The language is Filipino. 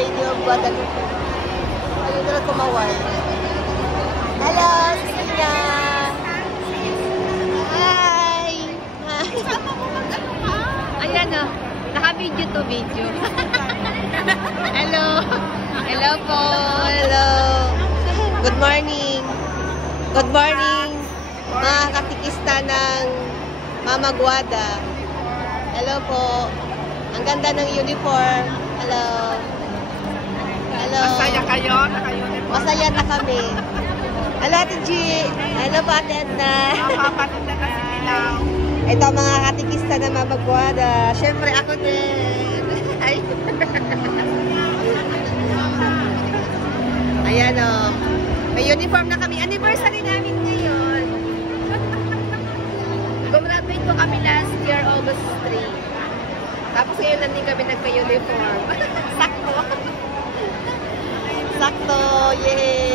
Lady of Guadalupe. Ayun na kumawal. Hello, Sina! Hi! Ayan o. Naka-video to video. Hello! Hello po! Hello! Good morning! Good morning! Mga katikista ng Mama Guada. Hello po! Ang ganda ng uniform. Hello! Hello! Masaya kayo? Naka-uniform? Masaya na kami. Hello, Ate G! Hello po, Ate Edna! Mapapatid na kasi ilaw. Ito ang mga katikista na Mama Guada. Siyempre ako din. Ay. Ayan o. May uniform na kami. Anniversary namin ngayon. Gumraduate po kami last year, August 3. Tapos ngayon lang din kami nagka-uniform. Sakto. Sakto. Yay!